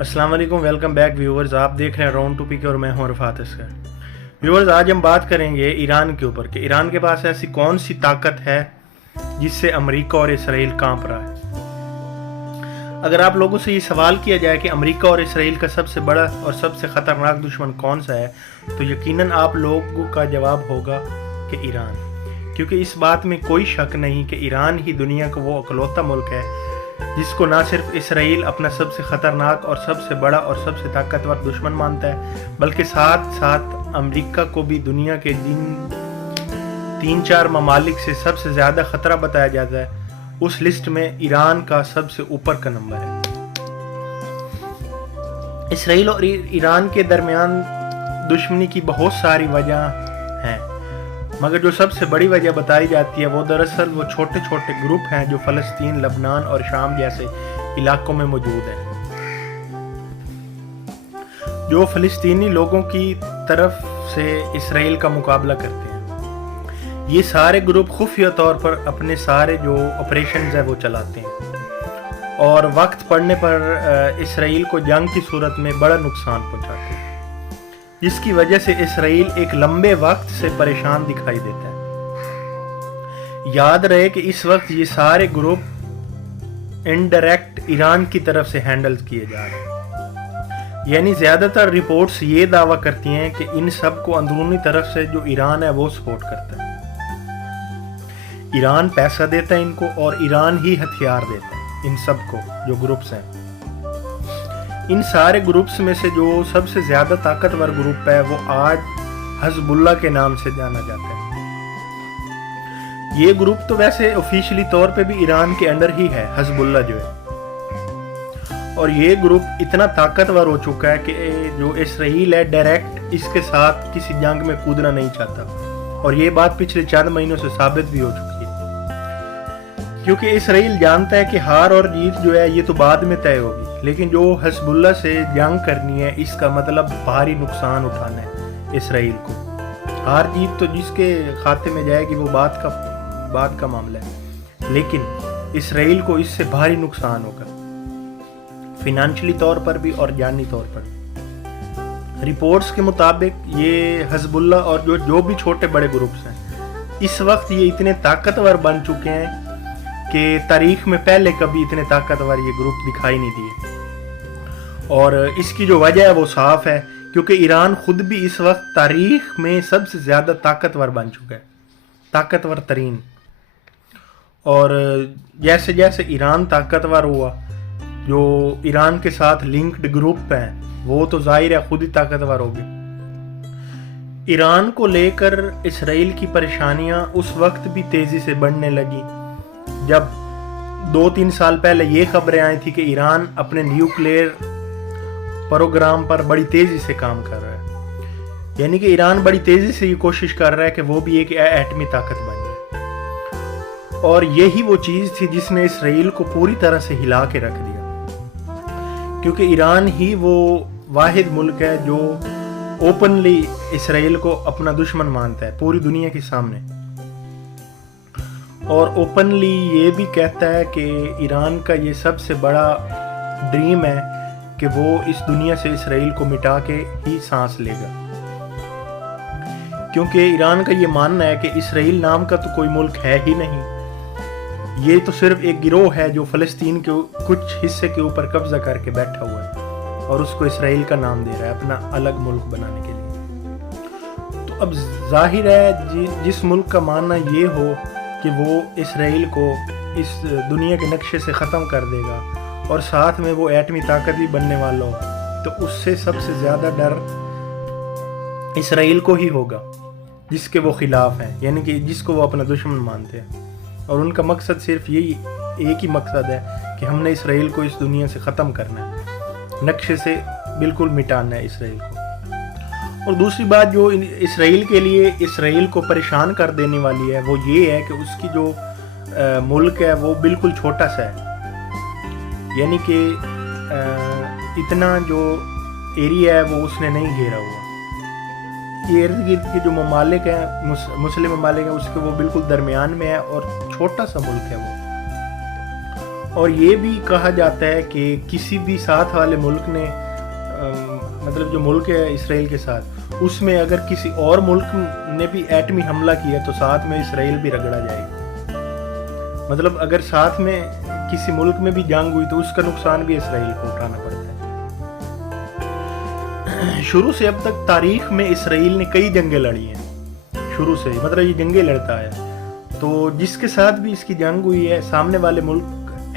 अस्सलाम वालेकुम, welcome back viewers. आप देख रहे हैं राउंड टू पीके और मैं हूं रफात अस्कर। व्यूवर्स, आज हम बात करेंगे ईरान के ऊपर कि ईरान के पास ऐसी कौन सी ताकत है जिससे अमेरिका और इसराइल कांप रहा है। अगर आप लोगों से ये सवाल किया जाए कि अमेरिका और इसराइल का सबसे बड़ा और सबसे ख़तरनाक दुश्मन कौन सा है, तो यकीनन आप लोगों का जवाब होगा कि ईरान, क्योंकि इस बात में कोई शक नहीं कि ईरान ही दुनिया का वो अकलौता मुल्क है जिसको ना सिर्फ इसराइल अपना सबसे ख़तरनाक और सबसे बड़ा और सबसे ताकतवर दुश्मन मानता है, बल्कि साथ साथ अमेरिका को भी दुनिया के जिन 3-4 ममालिक से सबसे ज़्यादा ख़तरा बताया जाता है, उस लिस्ट में ईरान का सबसे ऊपर का नंबर है। इसराइल और ईरान के दरमियान दुश्मनी की बहुत सारी वजह हैं, मगर जो सबसे बड़ी वजह बताई जाती है वो दरअसल वो छोटे छोटे ग्रुप हैं जो फ़लस्तीन, लबनान और शाम जैसे इलाकों में मौजूद हैं, जो फ़लस्तीनी लोगों की तरफ से इसराइल का मुकाबला करते हैं। ये सारे ग्रुप खुफिया तौर पर अपने सारे जो ऑपरेशंस है वो चलाते हैं और वक्त पड़ने पर इसराइल को जंग की सूरत में बड़ा नुकसान पहुंचाते हैं, जिसकी वजह से इसराइल एक लंबे वक्त से परेशान दिखाई देता है। याद रहे कि इस वक्त ये सारे ग्रुप इनडायरेक्ट ईरान की तरफ से हैंडल किए जा रहे हैं, यानी ज़्यादातर रिपोर्ट्स ये दावा करती हैं कि इन सब को अंदरूनी तरफ से जो ईरान है वो सपोर्ट करता है। ईरान पैसा देता है इनको और ईरान ही हथियार देता है इन सब को, जो ग्रुप्स हैं। इन सारे ग्रुप्स में से जो सबसे ज़्यादा ताकतवर ग्रुप है वो आज हज़बुल्लाह के नाम से जाना जाता है। ये ग्रुप तो वैसे ऑफिशियली तौर पे भी ईरान के अंडर ही है, हज़बुल्लाह जो है, और ये ग्रुप इतना ताकतवर हो चुका है कि जो इसराइल है डायरेक्ट इसके साथ किसी जंग में कूदना नहीं चाहता, और ये बात पिछले 4 महीनों से साबित भी हो चुकी है, क्योंकि इसराइल जानता है कि हार और जीत जो है ये तो बाद में तय होगी, लेकिन जो हज़बुल्लाह से जंग करनी है इसका मतलब भारी नुकसान उठाना है इसराइल को। हार जीत तो जिसके खाते में जाएगी वो बात का मामला है, लेकिन इसराइल को इससे भारी नुकसान होगा, फिनेंशियली तौर पर भी और जानी तौर पर। रिपोर्ट्स के मुताबिक ये हज़बुल्लाह और जो भी छोटे बड़े ग्रुप्स हैं, इस वक्त ये इतने ताकतवर बन चुके हैं कि तारीख में पहले कभी इतने ताकतवर ये ग्रुप दिखाई नहीं दिए। और इसकी जो वजह है वो साफ है, क्योंकि ईरान खुद भी इस वक्त तारीख में सबसे ज़्यादा ताकतवर बन चुका है, ताकतवर तरीन। और जैसे जैसे ईरान ताकतवर हुआ, जो ईरान के साथ लिंक्ड ग्रुप हैं वो तो जाहिर है खुद ही ताकतवर हो गए। ईरान को लेकर इसराइल की परेशानियां उस वक्त भी तेज़ी से बढ़ने लगी जब 2-3 साल पहले ये खबरें आई थी कि ईरान अपने न्यूक्लियर प्रोग्राम पर बड़ी तेज़ी से काम कर रहा है, यानी कि ईरान बड़ी तेज़ी से ये कोशिश कर रहा है कि वो भी एक एटमी ताकत बन जाए, और यही वो चीज़ थी जिसने इसराइल को पूरी तरह से हिला के रख दिया, क्योंकि ईरान ही वो वाहिद मुल्क है जो ओपनली इसराइल को अपना दुश्मन मानता है पूरी दुनिया के सामने, और ओपनली ये भी कहता है कि ईरान का ये सबसे बड़ा ड्रीम है कि वो इस दुनिया से इसराइल को मिटा के ही सांस लेगा, क्योंकि ईरान का ये मानना है कि इसराइल नाम का तो कोई मुल्क है ही नहीं, ये तो सिर्फ एक गिरोह है जो फ़लस्तीन के कुछ हिस्से के ऊपर कब्जा करके बैठा हुआ है और उसको इसराइल का नाम दे रहा है अपना अलग मुल्क बनाने के लिए। तो अब जाहिर है जिस मुल्क का मानना ये हो कि वो इसराइल को इस दुनिया के नक्शे से ख़त्म कर देगा और साथ में वो एटमी ताकत भी बनने वाला हो, तो उससे सबसे ज़्यादा डर इसराइल को ही होगा जिसके वो ख़िलाफ़ हैं, यानी कि जिसको वो अपना दुश्मन मानते हैं, और उनका मकसद सिर्फ यही एक ही मकसद है कि हमने इसराइल को इस दुनिया से ख़त्म करना है, नक्शे से बिल्कुल मिटाना है इसराइल को। और दूसरी बात जो इसराइल के लिए इसराइल को परेशान कर देने वाली है वो ये है कि उसकी जो मुल्क है वो बिल्कुल छोटा सा है, यानी कि इतना जो एरिया है वो उसने नहीं घेरा हुआ। ये इर्द गिर्द के जो ममालिक हैं, मुस्लिम ममालिक हैं, उसके वो बिल्कुल दरमियान में है और छोटा सा मुल्क है वो। اور یہ بھی کہا جاتا ہے کہ کسی بھی ساتھ والے ملک نے مطلب جو ملک ہے اسرائیل کے ساتھ، اس میں اگر کسی اور ملک نے بھی ایٹمی حملہ کیا تو ساتھ میں اسرائیل بھی رگڑا جائے گا. مطلب اگر ساتھ میں کسی ملک میں بھی جنگ ہوئی تو اس کا نقصان بھی اسرائیل کو اٹھانا پڑتا ہے. شروع سے اب تک تاریخ میں اسرائیل نے کئی جنگیں لڑی ہیں. شروع سے مطلب یہ جنگیں لڑتا ہے، تو جس کے ساتھ بھی اس کی جنگ ہوئی ہے سامنے والے ملک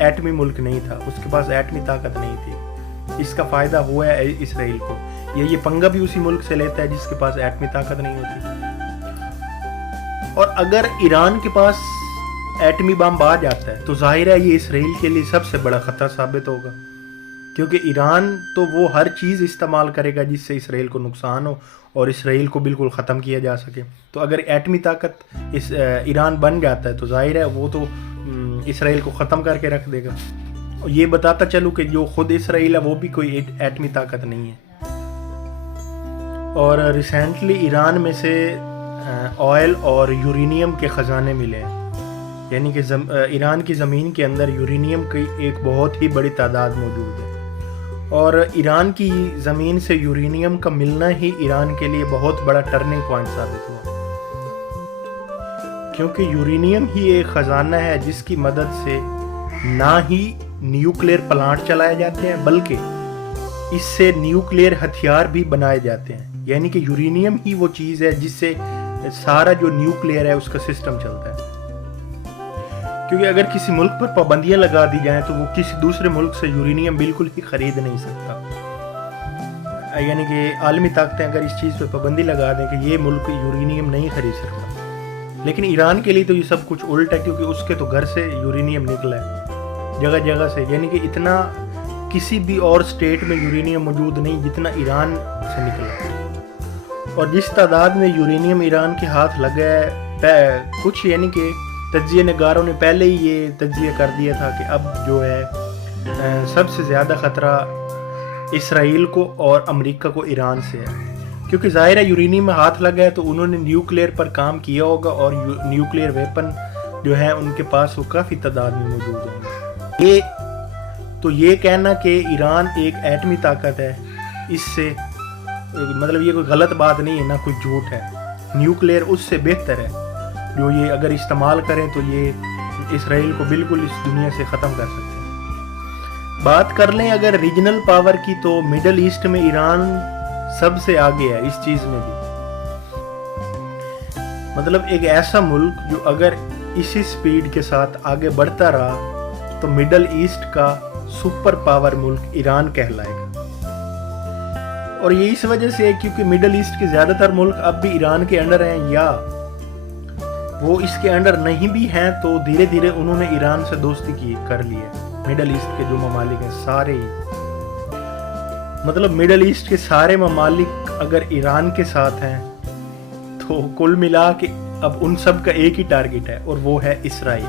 ایٹمی ملک نہیں تھا، اس کے پاس ایٹمی طاقت نہیں تھی. اس کا فائدہ ہوا ہے اسرائیل کو. یہ پنگا بھی اسی ملک سے لیتا ہے جس کے پاس ایٹمی طاقت نہیں ہوتی. اور اگر ایران کے پاس ایٹمی بم آ جاتا ہے تو ظاہر ہے یہ اسرائیل کے لیے سب سے بڑا خطرہ ثابت ہوگا، کیونکہ ایران تو وہ ہر چیز استعمال کرے گا جس سے اسرائیل کو نقصان ہو اور اسرائیل کو بالکل ختم کیا جا سکے. تو اگر ایٹمی طاقت ایران بن جاتا ہے تو ظاہر ہے وہ تو اسرائیل کو ختم کر کے رکھ دے گا. اور یہ بتاتا چلوں کہ جو خود اسرائیل ہے وہ بھی کوئی ایٹمی طاقت نہیں ہے. اور ریسنٹلی ایران میں سے آئل اور یورینیم کے خزانے ملے ہیں، یعنی کہ ایران کی زمین کے اندر یورینیم کی ایک بہت ہی بڑی تعداد موجود ہے. اور ایران کی زمین سے یورینیم کا ملنا ہی ایران کے لیے بہت بڑا ٹرننگ پوائنٹ ثابت ہوا، کیونکہ یورینیم ہی ایک خزانہ ہے جس کی مدد سے نہ ہی نیوکلیئر پلانٹ چلائے جاتے ہیں بلکہ اس سے نیوکلیئر ہتھیار بھی بنائے جاتے ہیں. یعنی کہ یورینیم ہی وہ چیز ہے جس سے سارا جو نیوکلیئر ہے اس کا سسٹم چلتا ہے. کیونکہ اگر کسی ملک پر پابندیاں لگا دی جائیں تو وہ کسی دوسرے ملک سے یورینیم بالکل ہی خرید نہیں سکتا. یعنی کہ عالمی طاقتیں اگر اس چیز پہ پابندی لگا دیں کہ یہ ملک یورینیم نہیں خرید سکتا، لیکن ایران کے لیے تو یہ سب کچھ الٹ ہے، کیونکہ اس کے تو گھر سے یورینیم نکلا ہے جگہ جگہ سے. یعنی کہ اتنا کسی بھی اور سٹیٹ میں یورینیم موجود نہیں جتنا ایران سے نکلا. اور جس تعداد میں یورینیم ایران کے ہاتھ لگا ہے، کچھ یعنی کہ تجزیہ نگاروں نے پہلے ہی یہ تجزیہ کر دیا تھا کہ اب جو ہے سب سے زیادہ خطرہ اسرائیل کو اور امریکہ کو ایران سے ہے. کیونکہ ظاہر ہے یورینیم میں ہاتھ لگا ہے تو انہوں نے نیوکلیئر پر کام کیا ہوگا اور نیوکلیئر ویپن جو ہے ان کے پاس وہ کافی تعداد میں موجود ہوں گے. تو یہ کہنا کہ ایران ایک ایٹمی طاقت ہے، اس سے مطلب یہ کوئی غلط بات نہیں ہے، نہ کوئی جھوٹ ہے. نیوکلیئر اس سے بہتر ہے، جو یہ اگر استعمال کریں تو یہ اسرائیل کو بالکل اس دنیا سے ختم کر سکتے ہیں. بات کر لیں اگر ریجنل پاور کی تو مڈل ایسٹ میں ایران سب سے آگے ہے اس چیز میں بھی. مطلب ایک ایسا ملک جو اگر اسی سپیڈ کے ساتھ آگے بڑھتا رہا تو مڈل ایسٹ کا سپر پاور ملک ایران کہلائے گا. اور یہ اس وجہ سے ہے کیونکہ مڈل ایسٹ کے زیادہ تر ملک اب بھی ایران کے انڈر ہیں، یا وہ اس کے انڈر نہیں بھی ہیں تو دھیرے دھیرے انہوں نے ایران سے دوستی کر لی ہے. مڈل ایسٹ کے جو ممالک ہیں سارے ہی، مطلب مڈل ایسٹ کے سارے ممالک اگر ایران کے ساتھ ہیں تو کل ملا کے اب ان سب کا ایک ہی ٹارگٹ ہے اور وہ ہے اسرائیل.